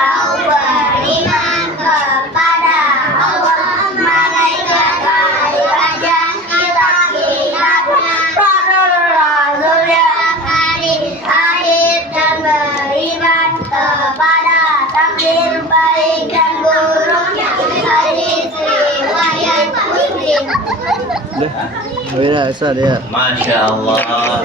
kau beriman kepada Allah, malaikat, hari raja, kitab-kitab, rasul-rasul, hari akhir, dan beriman kepada takdir baik dan buruknya. Hadis riwayat Muslim. Beda Ustaz ya. Masya Allah.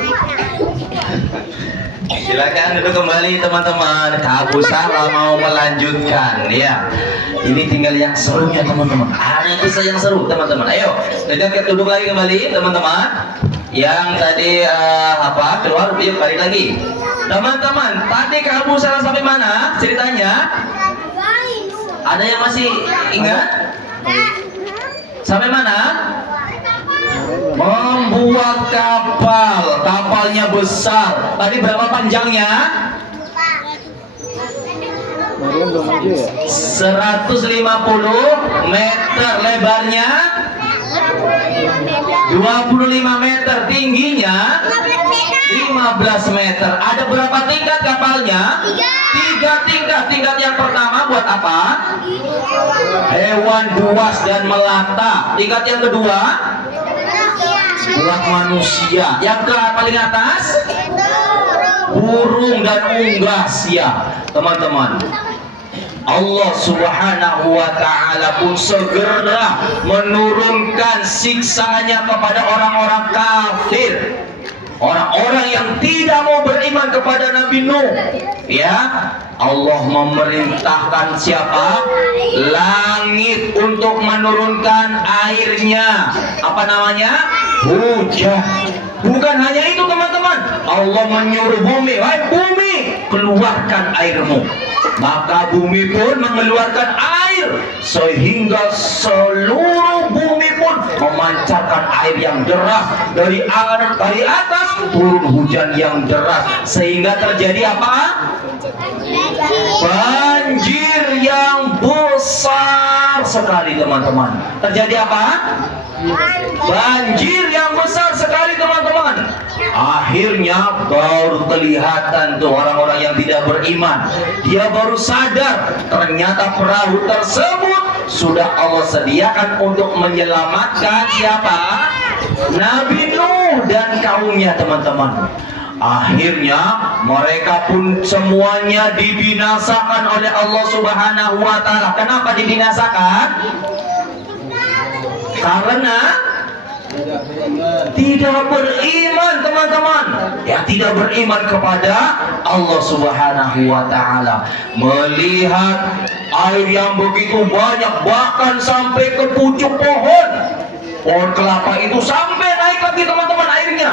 Silakan duduk kembali teman-teman. Kak Abu Salah mau melanjutkan ya. Ini tinggal yang serunya teman-teman. Ada kisah yang seru teman-teman. Ayo, kita duduk lagi kembali teman-teman. Yang tadi keluar, yuk balik lagi. Teman-teman, tadi Kak Abu Salah sampai mana ceritanya? Ada yang masih ingat? Sampai mana? Membuat kapal. Kapalnya besar. Tadi berapa panjangnya? Mariam belum maju ya? 150 meter. Lebarnya 25 meter. Tingginya 15 meter. Ada berapa tingkat kapalnya? 3 tingkat. Tingkat yang pertama buat apa? Hewan buas dan melata. Tingkat yang kedua buat manusia. Yang ke paling atas burung dan unggas ya teman-teman. Allah Subhanahu wa ta'ala pun segera menurunkan siksanya kepada orang-orang kafir, orang-orang yang tidak mau beriman kepada Nabi Nuh ya. Allah memerintahkan siapa? Langit untuk menurunkan airnya. Apa namanya? Hujan. Bukan hanya itu teman-teman, Allah menyuruh bumi, wahai bumi, keluarkan airmu. Maka bumi pun mengeluarkan air, sehingga seluruh bumi pun memancarkan air yang deras. Dari atas turun hujan yang deras, sehingga terjadi apa? Banjir yang besar sekali teman-teman. Terjadi apa? Banjir yang besar sekali teman-teman. Akhirnya baru kelihatan tuh orang-orang yang tidak beriman. Dia baru sadar ternyata perahu tersebut sudah Allah sediakan untuk menyelamatkan siapa? Nabi Nuh dan kaumnya teman-teman. Akhirnya mereka pun semuanya dibinasakan oleh Allah Subhanahu wa ta'ala. Kenapa dibinasakan? Karena tidak beriman teman-teman. Ya, tidak beriman kepada Allah Subhanahu wa ta'ala. Melihat air yang begitu banyak, bahkan sampai ke pucuk pohon kelapa itu, sampai naik lagi teman-teman airnya,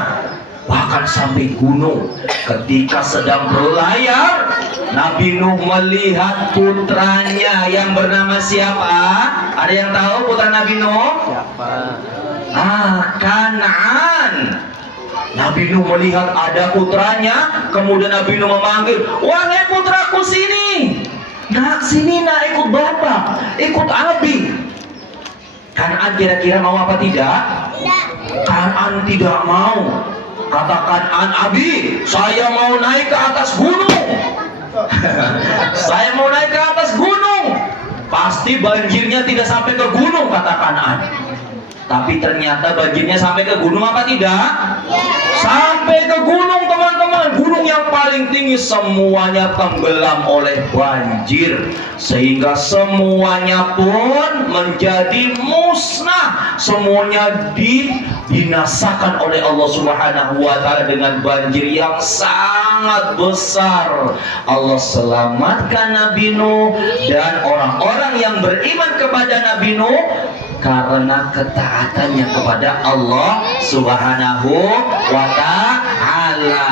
bahkan sampai gunung. Ketika sedang berlayar, Nabi Nuh melihat putranya yang bernama siapa? Ada yang tahu putra Nabi Nuh? Siapa? Kan'an. Nabi Nuh melihat ada putranya, kemudian Nabi Nuh memanggil, wahai putraku sini. Nak, sini nak, ikut bapak, ikut Abi. Kan'an kira-kira mau apa tidak? Kan'an tidak mau. Katakan, Abi, saya mau naik ke atas gunung. Saya mau naik ke atas gunung. Pasti banjirnya tidak sampai ke gunung, kata Kan'an. Tapi ternyata banjirnya sampai ke gunung apa tidak? Sampai ke gunung teman-teman. Gunung yang paling tinggi semuanya tenggelam oleh banjir, sehingga semuanya pun menjadi musnah. Semuanya dibinasakan oleh Allah Subhanahu wa ta'ala dengan banjir yang sangat besar. Allah selamatkan Nabi Nuh dan orang-orang yang beriman kepada Nabi Nuh karena ketaatannya kepada Allah Subhanahu wa ta'ala.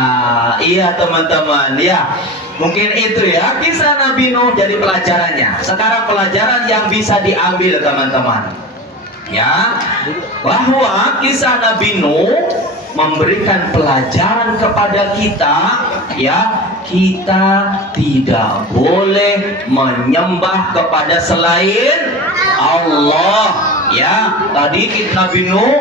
Iya teman-teman ya. Mungkin itu ya kisah Nabi Nuh jadi pelajarannya. Sekarang pelajaran yang bisa diambil teman-teman ya, bahwa kisah Nabi Nuh memberikan pelajaran kepada kita ya, kita tidak boleh menyembah kepada selain Allah ya. Tadi Nabi Nuh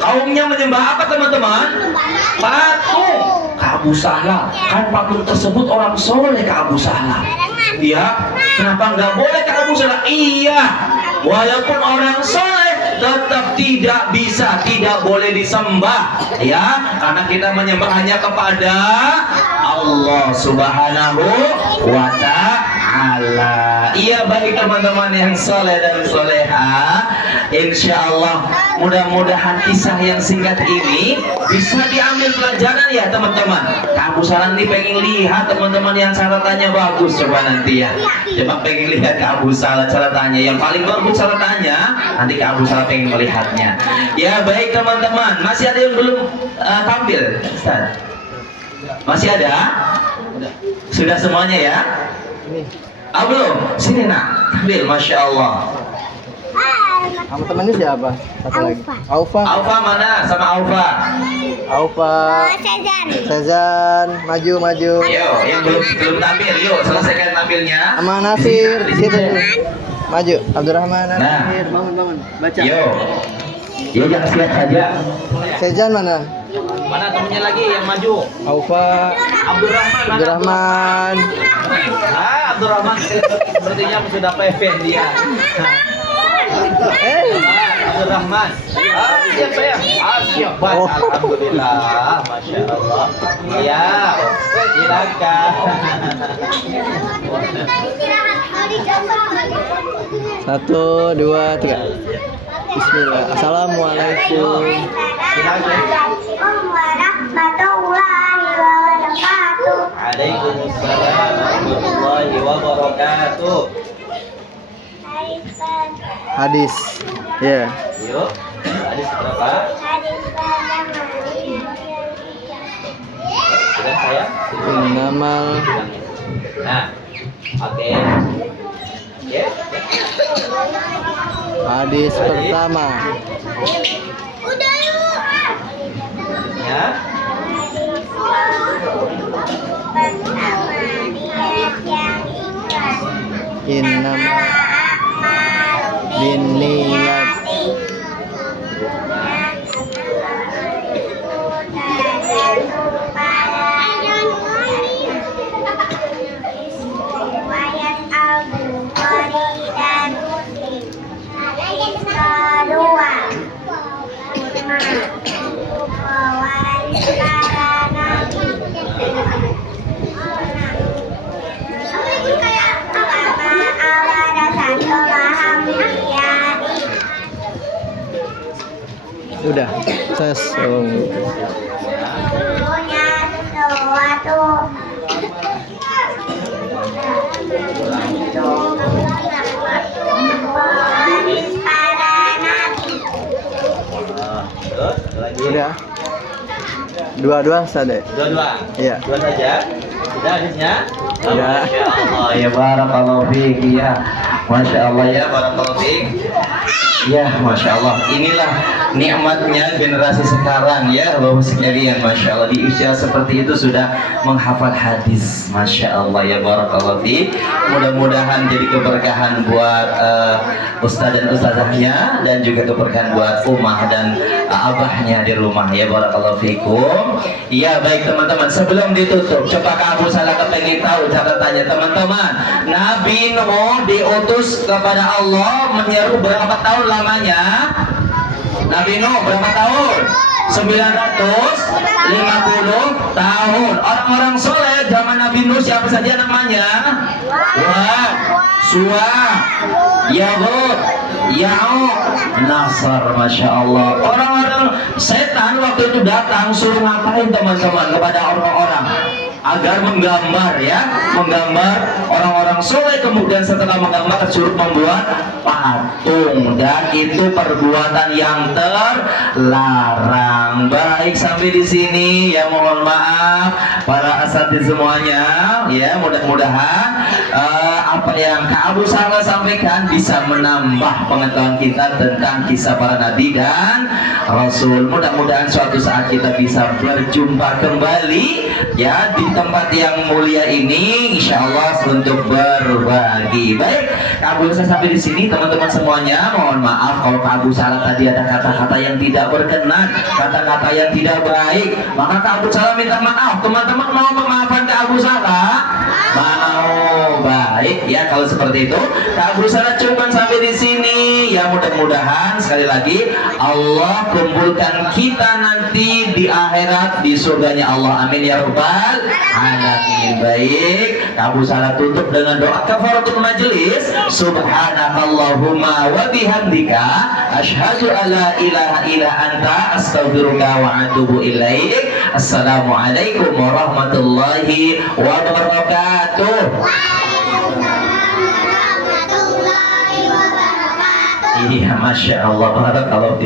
kaumnya menyembah apa teman-teman? Patung. Kak Abu Salah, kan patung tersebut orang soleh Kak Abu Salah ya. Kenapa nggak boleh Kak Abu Salah? Iya, walaupun orang soleh tetap tidak bisa, tidak boleh disembah, ya, karena kita menyembah hanya kepada Allah Subhanahu wa Ta'ala. Iya, baik teman-teman yang soleh dan soleha, insya Allah mudah-mudahan kisah yang singkat ini bisa diambil pelajaran ya teman-teman. Kak Abu Salah nih pengen lihat teman-teman yang catatannya bagus, coba nanti ya. Coba pengen lihat Kak Abu Salah catatannya yang paling bagus catatannya, nanti Kak Abu Salah pengen melihatnya. Ya baik teman-teman, masih ada yang belum tampil, Ustaz? Masih ada? Sudah semuanya ya? Ah belum? Sini nak, tampil, Masya Allah. Sama temennya siapa? Satu lagi. Aufa. Aufa mana? Sama Aufa. Aufa. Sezan. Sezan, maju. Yo, yang belum tampil, yuk selesaikan tampilnya. Sama Nasir, di situ. Maju. Abdurrahman, Nah. Nasir, bangun. Baca. Yo, yo jangan lihat saja. Sezan mana? Mana temennya lagi yang maju? Aufa. Abdurrahman. Mana Abdurrahman. Abdurrahman sepertinya sudah PVN dia. Abdurrahman. Siap saya. Siap. Oh. Alhamdulillah. Masya Allah. Iya. Silakan. 1, 2, 3. Bismillah. Assalamualaikum. Assalamualaikum warahmatullahi wabarakatuh. Waalaikumsalam warahmatullahi wabarakatuh. Hadis. Ya. Yuk. Hadis berapa? Sudah saya. Innamal Nah. Oke. Ya. hadis pertama. Udah yuk. Ya. Innamal binniyat. Udah. Ses. Oh. Punya sesuatu. Waris para nabi. Terus lagi. Udah. Dua-dua sadar. Dua-dua. Iya. Dua saja. Sudah hadisnya? Sudah. Masya Allah ya barakallahu fiik ya. Masya Allah ya barakallahu fiik. Ya, Masya Allah. Inilah nikmatnya generasi sekarang ya, Bapak sekalian. Masya Allah, di usia seperti itu sudah menghafal hadis. Masya Allah ya barakallahu fiik. Mudah-mudahan jadi keberkahan buat ustaz dan ustazahnya, dan juga keberkahan buat umah dan abahnya di rumah ya barakallahu fiikum. Ya baik teman-teman, sebelum ditutup, coba Kak Abu Salah kepengen tahu catatannya teman-teman. Nabi Nuh diutus kepada Allah menyeru berapa tahun lamanya? Nabi Nuh berapa tahun? 950 tahun. Orang-orang soleh zaman Nabi Nuh siapa saja namanya? Wah, Suah, Yahud, Ya'uq, Nasr. Masya Allah. Orang-orang setan waktu itu datang suruh ngapain teman-teman kepada orang-orang? Agar menggambar ya, menggambar orang-orang soleh, kemudian setelah menggambar suruh membuat patung, dan itu perbuatan yang terlarang. Baik sampai di sini ya, mohon maaf para asatidz semuanya ya, mudah-mudahan apa yang Kak Abu Salah sampaikan bisa menambah pengetahuan kita tentang kisah para nabi dan rasul. Mudah-mudahan suatu saat kita bisa berjumpa kembali ya di tempat yang mulia ini, insya Allah untuk berbagi. Baik, Kak Abu saya sampai di sini teman-teman semuanya. Mohon maaf kalau Kak Abu salah tadi ada kata-kata yang tidak berkenan, kata-kata yang tidak baik. Maka Kak Abu salah minta maaf. Teman-teman mau memaafkan Kak Abu salah? Mau. Baik ya kalau seperti itu. Kak Abu salah cuman sampai di sini. Ya mudah-mudahan sekali lagi Allah kumpulkan kita nanti di akhirat di surganya Allah. Amin ya rabbal alamin. Baik, Kak Abu salah tutup dengan doa kafaratul majelis. Subhanakallahumma wa bihamdika asyhadu alla ilaha illa anta astaghfiruka wa atubu ilaik. Assalamualaikum warahmatullahi wabarakatuh. Iya, masya Allah. Barakallahu fiik.